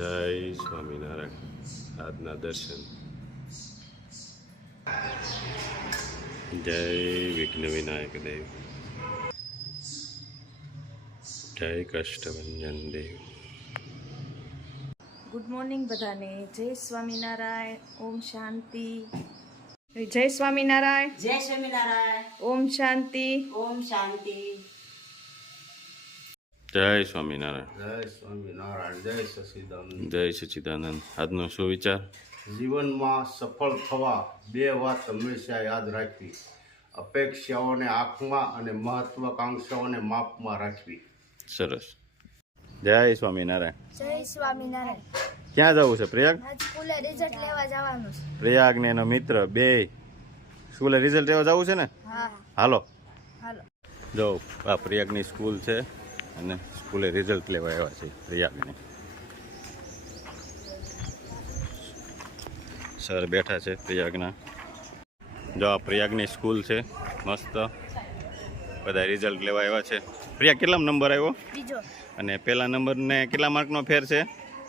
જય સ્વામિનારાયણ. આજના દર્શન. જય વિઘ્ન વિનાયક દેવ. જય કષ્ટભંજન દેવ. ગુડ મોર્નિંગ બધાને. જય સ્વામિનારાયણ. ઓમ શાંતિ. જય સ્વામિનારાયણ. જય સ્વામિનારાયણ. ઓમ શાંતિ. ઓમ શાંતિ. જય સ્વામિનારાયણ. જય સ્વામિનારાયણ. જય સચિદાનંદ. જય સચ્ચિદાનંદ. આજનો શું વિચાર? જીવનમાં સફળ થવા બે વાત હંમેશા યાદ રાખવી: અપેક્ષાઓને આંખમાં અને મહત્વાકાંક્ષાઓને માપમાં રાખવી. સરસ. જય સ્વામિનારાયણ. જય સ્વામિનારાયણ. ક્યાં જવું છે? પ્રયાગ. આજ સ્કૂલે રિઝલ્ટ લેવા જવાનું છે. પ્રયાગ ને એનો મિત્ર બે સ્કૂલે રિઝલ્ટ લેવા જવું છે ને? હા હાલો હાલો. જો આ પ્રયાગની સ્કૂલ છે અને સ્કૂલે રિઝલ્ટ લેવા આવ્યા છે પ્રયાગને. સર બેઠા છે પ્રયાગના. જો આ પ્રયાગની સ્કૂલ છે, મસ્ત. બધા રિઝલ્ટ લેવા આવ્યા છે. પ્રયાગ કેટલા નંબર આવ્યો? બીજો અને પહેલા નંબરને કેટલા માર્કનો ફેર છે?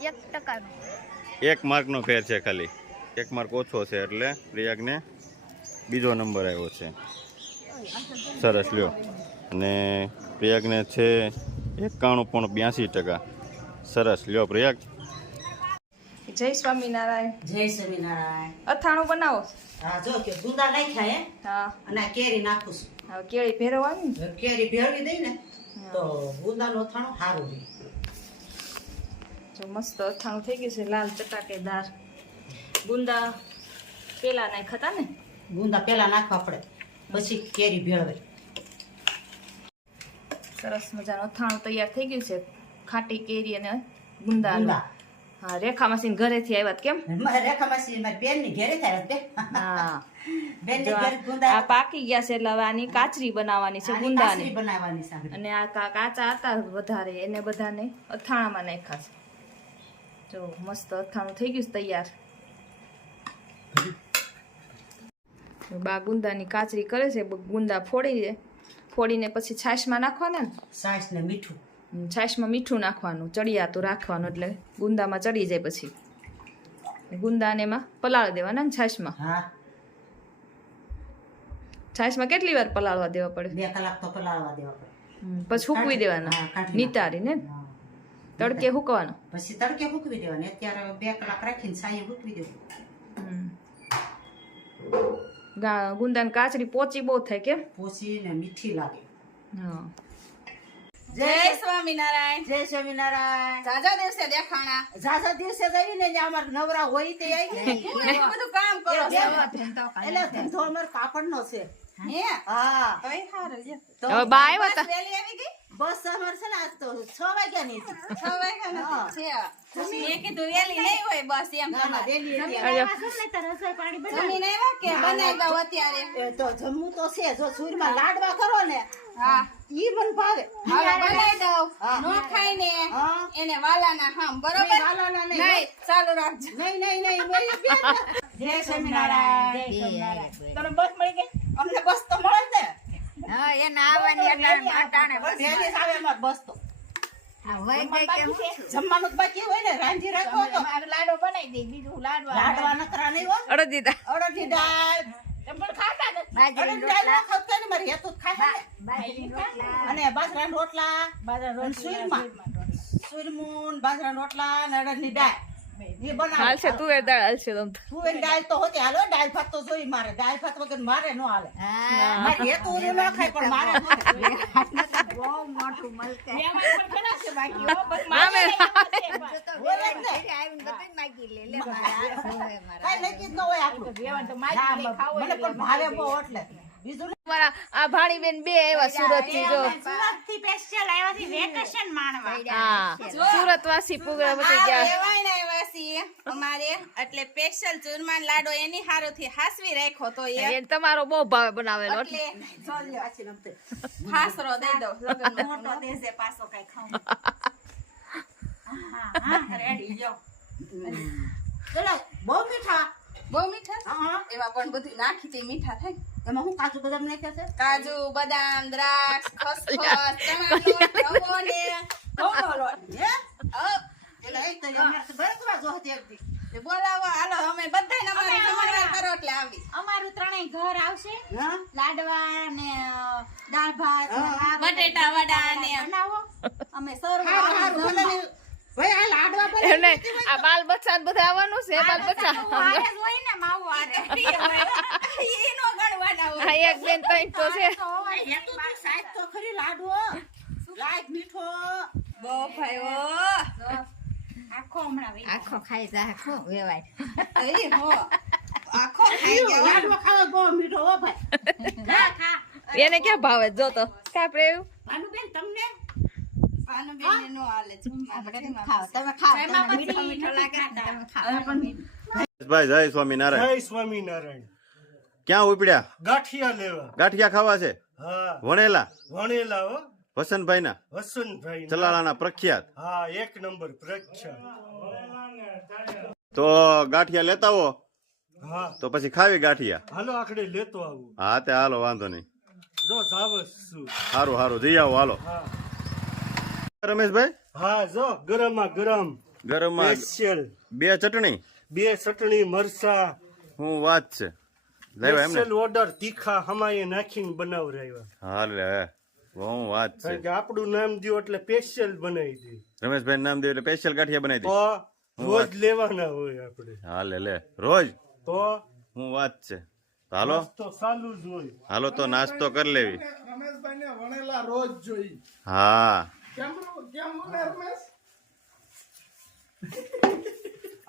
1%. 1 માર્કનો ફેર છે ખાલી. 1 માર્ક ઓછો છે એટલે પ્રયાગને બીજો નંબર આવ્યો છે. સરસ લ્યો. અને પ્રયાગને છે 91.82%. સરસ લ્યો પ્રયાગ. જય સ્વામિનારાયણ. જય સ્વામિનારાયણ. અથાણું બનાવો. હા જો કે ગુંદા નાખ્યા હે હા, અને આ કેરી નાખું છું. હવે કેળી ભેરવવાની ને. જો કેરી ભેળવી દઈ ને તો ગુંદાનું અથાણું સારું રહે. જો મસ્ત અથાણું થઈ ગયું છે, લાલ ચટાકેદાર. ગુંદા પેલા નાખ્યા હતા ને. ગુંદા પેલા નાખવા પડે, પછી કેરી ભેળવે. સરસ મજાનું અથાણું તૈયાર થઈ ગયું છે. ખાટી કેરી અને ગુંદા. ગુંદા હા, રેખા માસી ઘરેથી આવ્યા હતા, કેમ? રેખા માસી મારી બેનની ઘેરે થાય બે. હા. બેનની જો ઘેરે ગુંદા આ પાકી ગયા છે એટલે હવે આની કાચરી બનાવવાની છે આની ગુંદાની. કાચરી બનાવવાની છે. અને આ કાચા હતા વધારે, એને બધાને અથાણામાં નાખ્યા છે. જો મસ્ત અથાણું થઈ ગયું છે તૈયાર. બા ગુંદાની કાચરી કરે છે. ગુંદા ફોડીને પછી છાશમાં નાખવાના ને. છાશ ને મીઠું. છાશમાં મીઠું નાખવાનું, ચડિયાતું રાખવાનું, એટલે ગુંદામાં ચડી જાય. પછી ગુંદાને એમાં પલાળી દેવાના ને છાશમાં. હા, છાશમાં કેટલી વાર પલાળવા દેવા પડે? 2 કલાક તો પલાળવા દેવા પડે. પછી સૂકવી હા, દેવાના કાઢી નિતારીને. હા. તડકે સૂકવાનો. પછી તડકે સૂકવી દેવાની. અત્યારે 2 કલાક રાખીને છાંયે સૂકવી દેવું. ગુંદાની કાચરી પોચી બહુ થાય, કેમ? પોચી ને મીઠી લાગે. હા. જય સ્વામિનારાયણ. જય સ્વામિનારાયણ. ઝાઝા દિવસે દેખાણા ઝાઝા દિવસે જઈ ને અમાર નવરા હોય તે આવી બધું કામ કરો છો. એટલે ધંધો અમાર કાપડનો છે. હે હા, તોય સારું છે. તો હવે બા આવ્યા હતા. વહેલી આવી ગઈ બસ અમાર છે ને આજ તો 6 વાગ્યા ની 6 વાગ્યા છે. મેં કીધું વહેલી નહીં હોય બસ એમ તમારે. જમીને આવ્યા કે બનાવી દઉં અત્યારે? તો જમવું તો છે. જો સુરમાં લાડવા કરો ને, હા ઈ મને ભાવે. હવે બનાવી દઉં. હા. નો ખાય ને હા. એને વાલાના હમ બરોબર નહીં, વાલાના નહીં. નહીં ચાલુ રાખજો. નહીં બોલી બેન. જય સ્વામિનારાયણ. તને બસ મળી ગઈ? અમને બસ તો મળે ને. વહેલી જ આવે અમાર બસ તો. જમવાનું જ બાકી હોય ને, રાંધી રાખો તો. લાડો બનાવી દે બીજું લાડવા લાડવા નકરા નહીં હો. અડદી દાળ. અડદની દાળ. પણ ખાતા નથી. અડદની દાળ ન ખાતા ને મારી હેતુ જ ખાય ને. અને બાજરાના રોટલા, અને સુરમું, બાજરાના રોટલા અને અડદની દાળ. એ બનાવો. હાલશે તુવેર દાળ હાલશે તમ તો. તુવેર દાળ તો હોતી હાલો. દાળ ભાત તો જોઈ મારે. દાળ ભાત વગર મારે ન હાલે. મારી હેતુ ઓલું ન ખાય પણ મારે ન ખાય. બોલે જ ને. કાંઈ નક્કી જ ન હોય આટલું. હા, મને પણ ભાવે બહુ એટલે. બીજું મારા આ ભાણીબેન બે આવ્યા સુરત થી. જો સુરતથી સ્પેશિયલ આવ્યા છે વેકેશન માણવા. હા, સુરત વાસી પુગરા બધી ગયા. એવાય ને એવા છીએ અમારે એટલે સ્પેશિયલ ચૂરમાન લાડો એની હારોથી હાસવી રાખ્યો તો એ તમારો બહુ ભાવે બનાવેલો. એટલે પાછી નમતે. ફાસરો દઈ દો લગનમાં. મોટો દેશે પાછો કઈ ખાવું. રેડી જો ચલો, બહુ મીઠા. બહુ મીઠા હા. એમાં પણ બધું નાખી તે મીઠા થાય. એમાં હું કાજુ બદામ નાખ્યા છે? કાજુ બદામ દ્રાક્ષ ખસખસ ચણાનો લોટ રવો ને ઘઉંનો લોટ. હે? અ, એટલે એક તો અમારે તો બળતરા જોહતી હતી. તે બોલાવો હાલો અમે બધાય અમારે જમણવાર કરો એટલે આવી અમારું ત્રણેય ઘર આવશે હા લાડવા ને દાળ ભાત ને આ બટેટા વડા ને બનાવો અમે સર્વ હારું, ભલે. ભાઈ આ લાડવા બને. એમને આ બાલ બચ્ચા ને બધા આવવાનું છે બાલ બચ્ચા આરે જ હોય ને માવું આરે ઈનો ગણવાના હોય હા એક બેન ત્રણ તો છે હેતુ તું સાહેબ તો ખરી લાડવો લાઈટ મીઠો બહુ ભાઈઓ આખો હમણાં વહી આખો ખાઈ જા આખો વેવાય ઈ હો આખો ખાઈ ગયા લાડવો ખાવા બહુ મીઠો હો ભાઈ ખા ખા એને ક્યાં ભાવે જો તો કાપરે એવું ભાનુબેન તમને આનું બેન નો હાલે આપણે ખાઓ તમે ખાઓ એમાં તમે પછી મીઠો લાગે તમે ખાઓ ભાઈ જય સ્વામિનારાયણ જય સ્વામિનારાયણ. ક્યાં ઉપડ્યા ગાંઠિયા લેવા. ગાંઠિયા ખાવા છે હા વણેલા વણેલા હો વસંતભાઈ ના વસંતભાઈ. ચલાલાના પ્રખ્યાત હા 1 નંબર પ્રખ્યાત. તો ગાંઠિયા લેતા હો હા તો પછી ખાવી ગાંઠિયા હાલો આખડે લેતો આવું. હા તે હાલો વાંધો નહીં જો જાવસ છું. સારું સારું જઈ આવો હાલો હા રમેશભાઈ હા જો ગરમા ગરમ ગરમમાં સ્પેશિયલ બે ચટણી 2 ચટણી મરસા હું વાત છે લાવ્યા એમને સ્પેશિયલ ઓર્ડર તીખા હમાએ નાખીને બનાવરાવ્યા. હાલે હું વાત છે કારણ કે આપણું નામ દ્યો એટલે સ્પેશિયલ બનાવી દે. રમેશભાઈ નામ દે એટલે સ્પેશિયલ ગાંઠિયા બનાવી તો દે રોજ લેવાના હોય આપણે. હાલે લે રોજ તો હું વાત છે તો હાલો તો ચાલુ જ હોય. હાલો તો નાસ્તો કરી લેવી રમેશભાઈને વણેલા રોજ જોઈ હા કેમ વણે રમેશ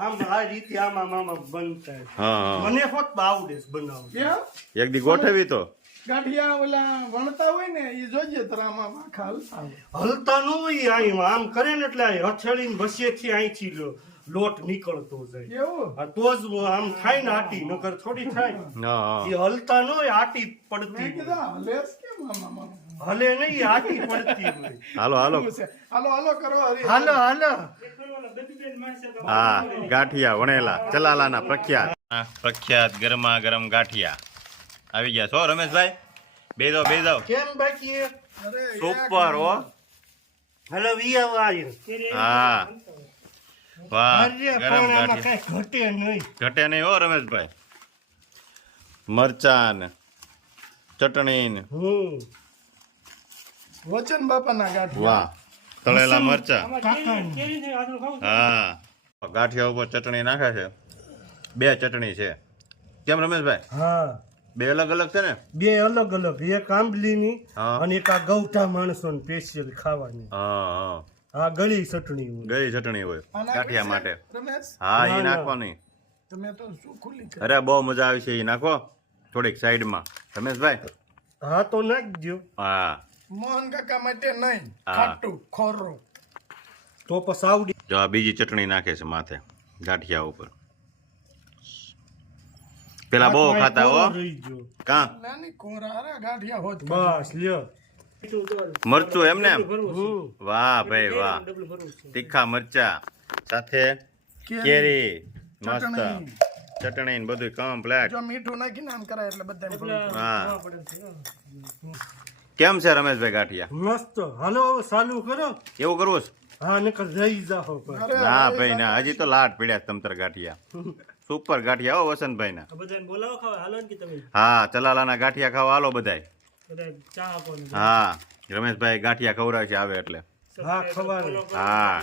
આમ આ રીતે આમાં મામા બનતા હોય. હા હા મને ફક્ત આવડે છે બનાવવું. કેમ એક દી ગોઠવી તો ગાંઠિયા ઓલા વણતા હોય ને એ જોઈએ તરામાં આખા હલતા હોય. હલતા ન હોય અહીં આમ કરે ને એટલે હથેળીને ભસેથી અહીંથી લોટ નીકળતો જાય. એવું આ તો જ આમ થાય ને આટી નકર થોડી થાય. હા હા એ હલતા ન હોય આટી મેં પડતી હોય. કીધું લેસ કેમ આમાં હલે નહીં આટી પડતી હોય. હાલો હાલો હાલો હાલો કરો હરી હાલો હાલો હા ગાંઠિયા વણેલા ચલાલાના પ્રખ્યાત પ્રખ્યાત ગરમા ગરમ ગાંઠિયા આવી ગયા છો રમેશભાઈ બેજો બેજો કેમ બાકી હે? સુપર હો હાલો વી આવ હા વાહ અરે ગરમ પણ આમાં ગાંઠિયા કઈ ઘટે નહીં. ઘટે નહીં હો રમેશભાઈ મરચાં ને ચટણી ને વચન બાપાના ગાંઠિયા વાહ તળેલા મરચાં કાકાનું. હા ગાંઠિયા ઉપર ચટણી નાખે છે બે ચટણી છે કેમ રમેશભાઈ હા બે અલગ અલગ છે ને બે અલગ અલગ એક આંબલીની હા. અને એક આ ગૌઠા માણસો સ્પેશિયલ ખાવાની. હા હા આ ગળી ચટણી હોય. ગળી ચટણી હોય ગાંઠિયા માટે રમેશ હા ના, એ ના. નાખવાની તમે તો શું ખુલ્લી કરી અરે બહુ મજા આવી છે એ નાખો થોડીક સાઈડમાં રમેશભાઈ હા તો નાખજો. હા મોહન કાકા માટે નહીં હા. ખાટું ખોરું તો પછી આવડી. જો આ બીજી ચટણી નાખે છે માથે ગાંઠિયા ઉપર પેલા બહુ ખાતા હો રહી ગયો. કા નાની કોરા અરે ગાંઠિયા હોત બસ લ્યો. મરચું એમને એમ હમ. વાહ ભાઈ વાહ તીખા મરચા સાથે કેરી મસ્ત ચટણી ને બધું કમ્પ્લેટ જો મીઠું નાખીને આમ કરાય એટલે બધા હા કેમ છે રમેશભાઈ ગાંઠિયા મસ્ત. હાલો હવે ચાલુ કરો. એવું કરવું છે હા નકર રહી જાઓ પછી. ના ભાઈ ના હજી તો લાટ પીડ્યા તમતર ગાંઠિયા સુપર ગાંઠિયા હો વસંતભાઈ ના હા ચલાલાના ગાંઠિયા ખાવા હાલો બધાય હા રમેશભાઈ ગાંઠિયા ખવડાવે છે આવે એટલે હા ખવાનું. હા